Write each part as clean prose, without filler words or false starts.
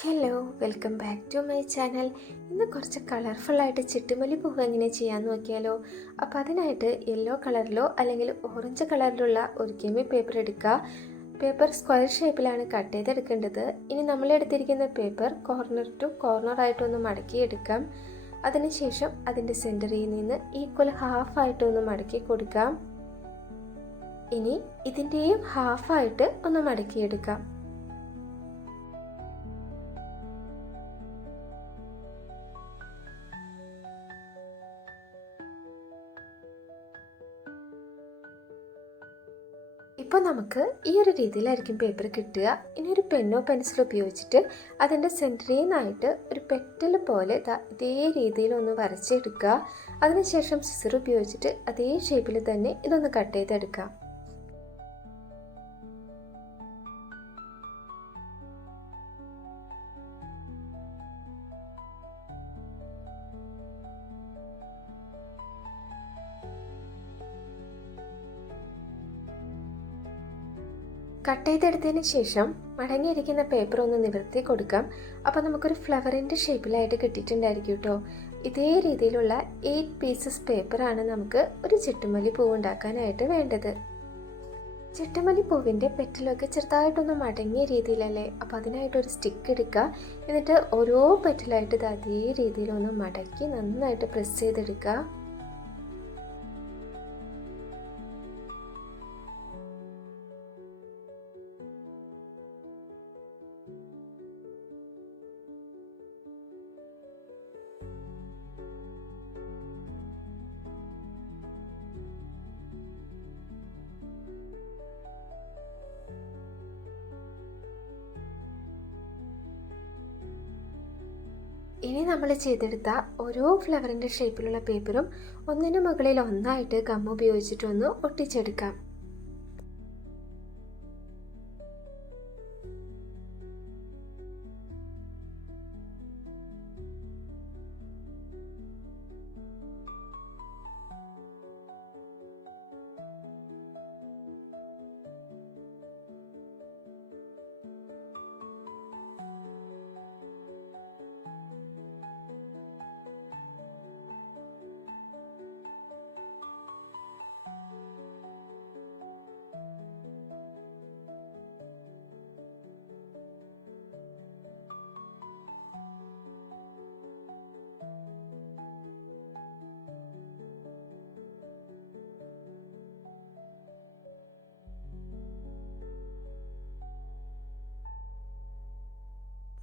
Hello, welcome back to my channel. ഇന്ന് കുറച്ച് കളർഫുള്ളായിട്ട് ചിട്ടുമല്ലി പൂവ് എങ്ങനെ ചെയ്യാമെന്ന് നോക്കിയാലോ. അപ്പോൾ അതിനായിട്ട് യെല്ലോ കളറിലോ അല്ലെങ്കിൽ ഓറഞ്ച് കളറിലുള്ള ഒരു കെമി പേപ്പർ എടുക്കുക. പേപ്പർ സ്ക്വയർ ഷേപ്പിലാണ് കട്ട് ചെയ്തെടുക്കേണ്ടത്. ഇനി നമ്മളെടുത്തിരിക്കുന്ന പേപ്പർ കോർണർ ടു കോർണർ ആയിട്ടൊന്ന് മടക്കിയെടുക്കാം. അതിനുശേഷം അതിൻ്റെ സെൻറ്ററിൽ നിന്ന് ഈക്വൽ ഹാഫായിട്ടൊന്ന് മടക്കി കൊടുക്കാം. ഇനി ഇതിൻ്റെയും ഹാഫായിട്ട് ഒന്ന് മടക്കിയെടുക്കാം. ഇപ്പോൾ നമുക്ക് ഈ ഒരു രീതിയിലായിരിക്കും പേപ്പർ കിട്ടുക. ഇനി ഒരു പെന്നോ പെൻസിലോ ഉപയോഗിച്ചിട്ട് അതിൻ്റെ സെൻറ്ററിൽ നിന്നായിട്ട് ഒരു പെറ്റൽ പോലെ ഇതേ രീതിയിലൊന്ന് വരച്ചെടുക്കുക. അതിനുശേഷം സിസർ ഉപയോഗിച്ചിട്ട് അതേ ഷേപ്പിൽ തന്നെ ഇതൊന്ന് കട്ട് ചെയ്തെടുക്കാം. കട്ട് ചെയ്തെടുത്തതിന് ശേഷം മടങ്ങിയിരിക്കുന്ന പേപ്പർ ഒന്ന് നിവർത്തി കൊടുക്കാം. അപ്പോൾ നമുക്കൊരു ഫ്ലവറിൻ്റെ ഷേപ്പിലായിട്ട് കിട്ടിയിട്ടുണ്ടായിരിക്കും കേട്ടോ. ഇതേ രീതിയിലുള്ള 8 പീസസ് പേപ്പറാണ് നമുക്ക് ഒരു ചിട്ടുമല്ലി പൂവ് ഉണ്ടാക്കാനായിട്ട് വേണ്ടത്. ചിട്ടുമല്ലി പൂവിൻ്റെ പെറ്റലൊക്കെ ചെറുതായിട്ടൊന്ന് മടങ്ങിയ രീതിയിലല്ലേ, അപ്പോൾ അതിനായിട്ടൊരു സ്റ്റിക്ക് എടുക്കുക. എന്നിട്ട് ഓരോ പെറ്റലായിട്ട് ഇത് അതേ രീതിയിലൊന്ന് മടക്കി നന്നായിട്ട് പ്രസ് ചെയ്തെടുക്കുക. ഇനി നമ്മൾ ചെയ്തെടുത്ത ഓരോ ഫ്ലവറിൻ്റെ ഷേപ്പിലുള്ള പേപ്പറും ഒന്നിനു മുകളിൽ ഒന്നായിട്ട് ഗം ഉപയോഗിച്ചിട്ടൊന്ന് ഒട്ടിച്ചെടുക്കാം.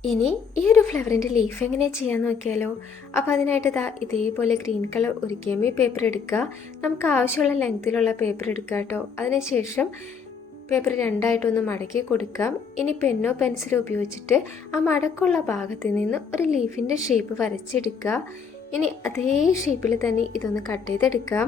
ഇനി ഈ ഒരു ഫ്ലവറിൻ്റെ ലീഫ് എങ്ങനെ ചെയ്യാമെന്ന് നോക്കിയാലോ. അപ്പോൾ അതിനായിട്ട് ഇതേപോലെ ഗ്രീൻ കളർ ഒരു കെമി പേപ്പർ എടുക്കുക. നമുക്ക് ആവശ്യമുള്ള ലെങ്ത്തിലുള്ള പേപ്പർ എടുക്കുക കേട്ടോ. അതിനുശേഷം പേപ്പർ രണ്ടായിട്ടൊന്ന് മടക്കി കൊടുക്കാം. ഇനി പെന്നോ പെൻസിലോ ഉപയോഗിച്ചിട്ട് ആ മടക്കുള്ള ഭാഗത്ത് നിന്ന് ഒരു ലീഫിൻ്റെ ഷേപ്പ് വരച്ചെടുക്കുക. ഇനി അതേ ഷേപ്പിൽ തന്നെ ഇതൊന്ന് കട്ട് ചെയ്തെടുക്കാം.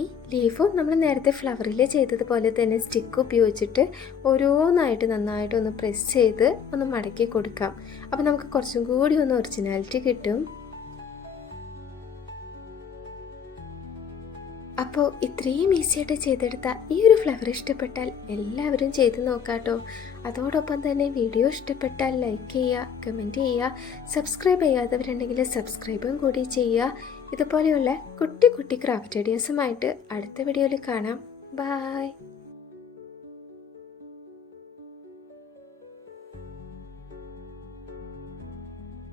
ഈ ലീഫും നമ്മൾ നേരത്തെ ഫ്ലവറിൽ ചെയ്തതുപോലെ തന്നെ സ്റ്റിക്ക് ഉപയോഗിച്ചിട്ട് ഓരോന്നായിട്ട് നന്നായിട്ടൊന്ന് പ്രസ് ചെയ്ത് ഒന്ന് മടക്കി കൊടുക്കാം. അപ്പോൾ നമുക്ക് കുറച്ചും കൂടി ഒന്ന് ഒറിജിനാലിറ്റി കിട്ടും. അപ്പോൾ ഇത്രയും ഈസിയായിട്ട് ചെയ്തെടുത്ത ഈ ഒരു ഫ്ലവർ ഇഷ്ടപ്പെട്ടാൽ എല്ലാവരും ചെയ്ത് നോക്കാട്ടോ. അതോടൊപ്പം തന്നെ വീഡിയോ ഇഷ്ടപ്പെട്ടാൽ ലൈക്ക് ചെയ്യുക, കമൻറ്റ് ചെയ്യുക, സബ്സ്ക്രൈബ് ചെയ്യാത്തവരുണ്ടെങ്കിൽ സബ്സ്ക്രൈബും കൂടി ചെയ്യുക. ഇതുപോലെയുള്ള കുട്ടി കുട്ടി ക്രാഫ്റ്റ് ഐഡിയാസുമായിട്ട് അടുത്ത വീഡിയോയിൽ കാണാം. ബൈ.